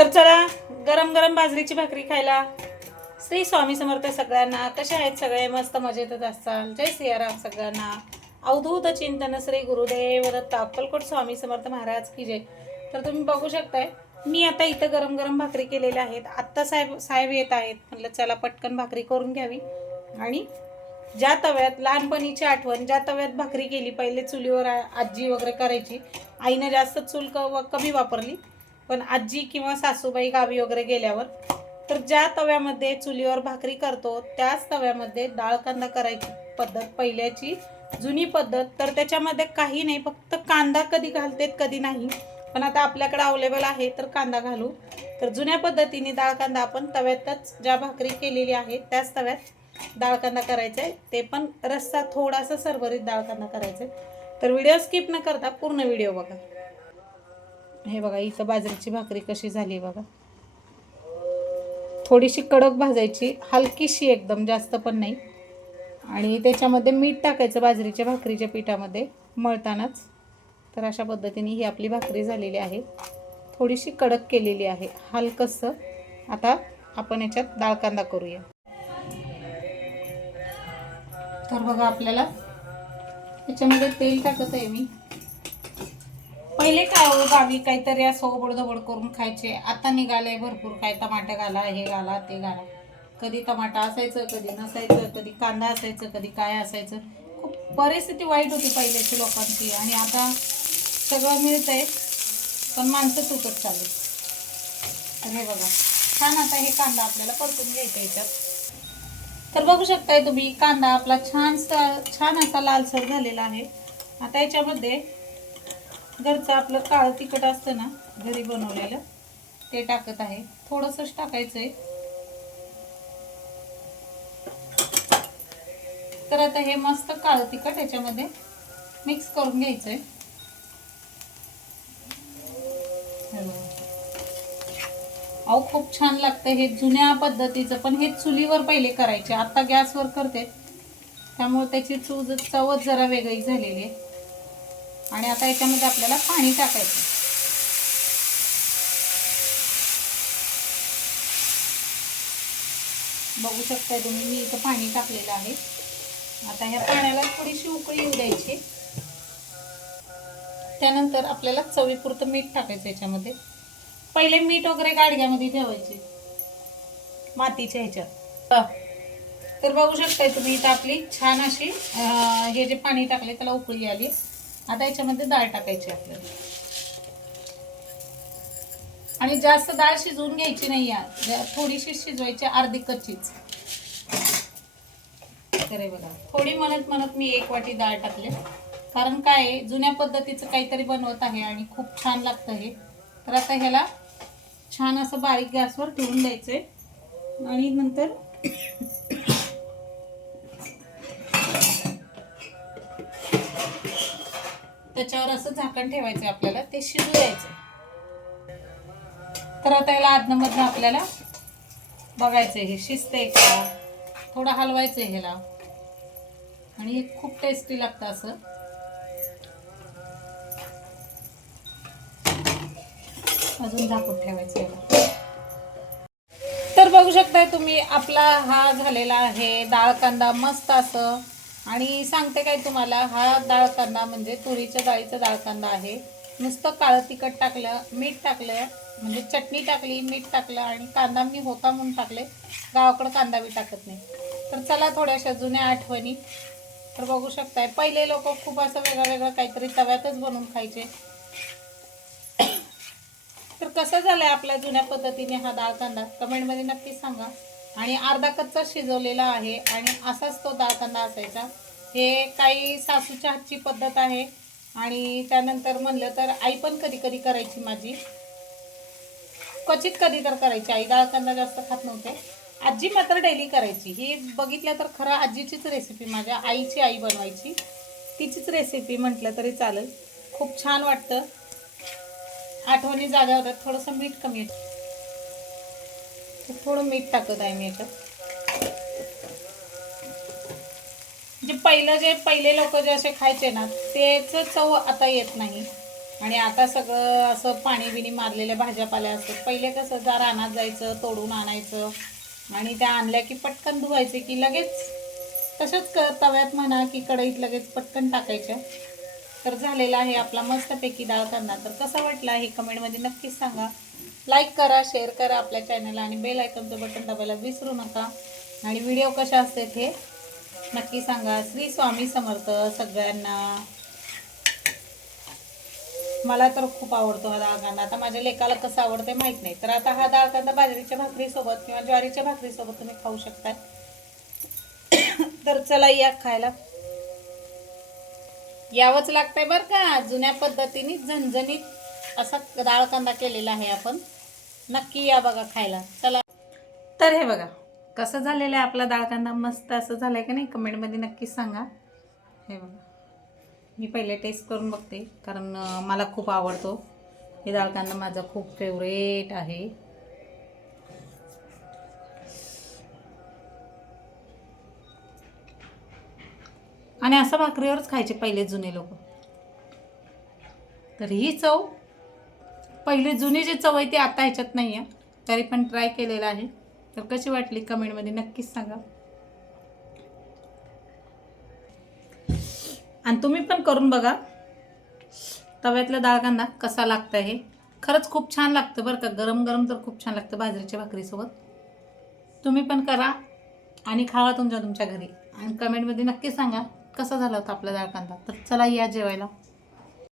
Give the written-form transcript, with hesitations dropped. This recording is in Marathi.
तर चला गरम गरम बाजरीची भाकरी खायला. श्री स्वामी समर्थ सगळ्यांना. कसे आहेत सगळे? मस्त मजेतच असाल. जय सियाराम सगळ्यांना. अवधूत चिंतन श्री गुरुदेव दत्त अक्कलकोट स्वामी समर्थ महाराज की जय. तर तुम्ही बघू शकताय मी आता इथं गरम गरम भाकरी केलेल्या आहेत. आत्ता साहेब येत आहेत. म्हटलं चला पटकन भाकरी करून घ्यावी. आणि ज्या तव्यात लहानपणीची आठवण, ज्या तव्यात भाकरी केली पहिले चुलीवर आजी वगैरे करायची. आईनं जास्त चूल कमी वापरली, पण आजी किंवा सासूबाई गावी वगैरे गेल्यावर तर ज्या तव्यामध्ये चुलीवर भाकरी करतो त्याच तव्यामध्ये डाळ कांदा करायची पद्धत पहिल्याची जुनी पद्धत. तर त्याच्यामध्ये काही नाही, फक्त कांदा कधी घालतेत कधी नाही, पण आता आपल्याकडे अवेलेबल आहे तर कांदा घालू. तर जुन्या पद्धतीने डाळ कांदा आपण तव्यातच ज्या भाकरी केलेली आहे त्याच तव्यात डाळ कांदा करायचा आहे. ते पण रस्सा थोडासा सरभरीत डाळ कांदा करायचा आहे. तर व्हिडिओ स्किप न करता पूर्ण व्हिडिओ बघा. हे बघा इथं बाजरीची भाकरी कशी झाली बघा. थोडीशी कडक भाजायची, हलकीशी एकदम, जास्त पण नाही. आणि त्याच्यामध्ये मीठ टाकायचं बाजरीच्या भाकरीच्या पिठामध्ये मळतानाच. तर अशा पद्धतीने ही आपली भाकरी झालेली आहे. थोडीशी कडक केलेली आहे, हलकंसं. आता आपण याच्यात डाळ कांदा करूया. तर बघा आपल्याला याच्यामध्ये तेल टाकत आहे मी. पहिले काय हो गावी काहीतरी असं ओबडधोबड करून खायचे. आता निघालंय भरपूर काय, टमाटे घाला, हे घाला, ते घाला. कधी टमाटा असायचं, कधी नसायचं, कधी कांदा असायचं, कधी काय असायचं. खूप परिस्थिती वाईट होती पहिल्याची लोकांची. आणि आता सगळं मिळतंय पण माणसं तुटत चालली. तर हे बघा छान. आता हे कांदा आपल्याला परतून घ्यायचा याच्यात. तर बघू शकताय तुम्ही कांदा आपला छान असा लालसर झालेला आहे. आता याच्यामध्ये घरचं आपलं काळं तिखट असतं ना, घरी बनवलेलं, ते टाकत आहे. थोडंसंच टाकायचंय. तर आता हे मस्त काळं तिखट याच्यामध्ये मिक्स करून घ्यायचंय. अहो खूप छान लागतं हे जुन्या पद्धतीचं. पण हे चुलीवर पहिले करायचे, आता गॅसवर करते त्यामुळे त्याची चवच जरा वेगळी झालेली आहे. आणि आता याच्यामध्ये आपल्याला पाणी टाकायचं. बघू शकताय तुम्ही मी इथं पाणी टाकलेलं आहे. आता ह्या पाण्याला थोडीशी उकळी येऊ द्यायची. त्यानंतर आपल्याला चवीपुरतं मीठ टाकायचं याच्यामध्ये. पहिले मीठ वगैरे गाडग्यामध्ये ठेवायचे मातीच्या ह्याच्यात. तर बघू शकताय तुम्ही इथं आपली छान अशी हे जे पाणी टाकले त्याला उकळी आली. आता याच्यामध्ये डाळ टाकायची आपल्याला. आणि जास्त डाळ शिजवून घ्यायची नाही, थोडीशी शिजवायची, अर्धी कच्चीच. तर बघा थोडी म्हणत मी 1 वाटी डाळ टाकले. कारण काय जुन्या पद्धतीचं काहीतरी बनवत आहे आणि खूप छान लागतं हे. तर आता ह्याला छान असं बारीक गॅसवर ठेवून द्यायचंय. आणि नंतर त्याच्यावर असं झाकण ठेवायचं आपल्याला, ते शिजू द्यायचं. तर आता याला आदनमधनं आपल्याला बघायचंय हे शिजतंय का, थोडं हलवायचंय ह्याला. आणि हे खूप टेस्टी लागतं असं. अजून झाकून ठेवायचं याला. तर बघू शकताय तुम्ही आपला हा झालेला आहे डाळ कांदा मस्त असं. आणि सांगते काय तुम्हाला, हा डाळ कांदा म्हणजे तुरीच्या डाळीचा डाळ कांदा आहे. नुसतं काळं तिखट टाकलं, मीठ टाकलं, म्हणजे चटणी टाकली, मीठ टाकलं आणि कांदा मी होता म्हणून टाकले. गावाकडं कांदा बी टाकत नाही. तर चला थोड्याशा जुन्या आठवणी. तर बघू शकताय पहिले लोक खूप असं वेगळं काहीतरी तव्यातच बनवून खायचे. तर कसं झालंय आपल्या जुन्या पद्धतीने हा डाळ कांदा कमेंटमध्ये नक्की सांगा. आणि अर्धा कच्चा शिजवलेला आहे आणि असाच तो डाळ कांदा असायचा. हे काही सासूच्या हातची पद्धत आहे. आणि त्यानंतर म्हणलं तर आई पण कधी कधी करायची माझी, क्वचित कधी तर करायची. आई डाळ कांदा जास्त खात नव्हते. आजी मात्र डेली करायची. ही बघितलं तर खरं आजीचीच रेसिपी, माझ्या आईची आई बनवायची, तिचीच रेसिपी म्हटलं तरी चालेल. खूप छान वाटतं. आठवणी जागा होतात. थोडंसं मीठ कमी आहे, थोडं मीठ टाकत आहे मी याच्यात. जे पहिले लोक जे असे खायचे ना, त्याचं चव आता येत नाही. आणि आता सगळं असं पाणी बिणी मारलेल्या भाज्यापाल्या असतात. पहिले कसं जा रानात जायचं, तोडून आणायचं आणि त्या आणल्या की पटकन धुवायचे की लगेच तसंच तव्यात म्हणा की कढईत लगेच पटकन टाकायच्या. तर झालेला आहे आपला मस्तपैकी डाळ कांदा. तर कसा वाटला हे कमेंटमध्ये नक्कीच सांगा. लाईक करा, शेअर करा आपल्या चॅनलला आणि बेल आयकॉनचं बटन दाबायला विसरू नका. आणि व्हिडिओ कसे असतात हे नक्की सांगा. श्री स्वामी समर्थ सगळ्यांना. मला तर खूप आवडतो हा डाळ कांदा. आता माझ्या लेकाला कसं आवडते माहीत नाही. तर आता हा डाळ कांदा बाजरीच्या भाकरीसोबत किंवा ज्वारीच्या भाकरीसोबत तुम्ही खाऊ शकता. तर चला या खायला. यावंच लागतंय बरं का. जुन्या पद्धतीने झणझणीत असा डाळ कांदा केलेला आहे आपण. नक्की या बघा खायला. चला. तर हे बघा कसं झालेलं आहे आपला डाळ कांदा. मस्त असं झालंय की नाही कमेंटमध्ये नक्कीच सांगा. हे बघा मी पहिले टेस्ट करून बघते कारण मला खूप आवडतो हे डाळ कांदा. माझा खूप फेवरेट आहे. आणि असं भाकरीवरच खायचे पहिले जुने लोक. तर ही चव पहिली जुनी जी चव आहे ती आता ह्याच्यात नाही आहे. तरी पण ट्राय केलेला आहे. तर कशी वाटली कमेंटमध्ये नक्कीच सांगा. आणि तुम्ही पण करून बघा तव्यातला डाळ कांदा कसा लागतं. हे खरंच खूप छान लागतं बरं का. गरम गरम तर खूप छान लागतं बाजरीच्या भाकरीसोबत. तुम्ही पण करा आणि खावा तुमच्या घरी. आणि कमेंटमध्ये नक्की सांगा कसा झाला होता आपला डाळ कांदा. तर चला या जेवायला.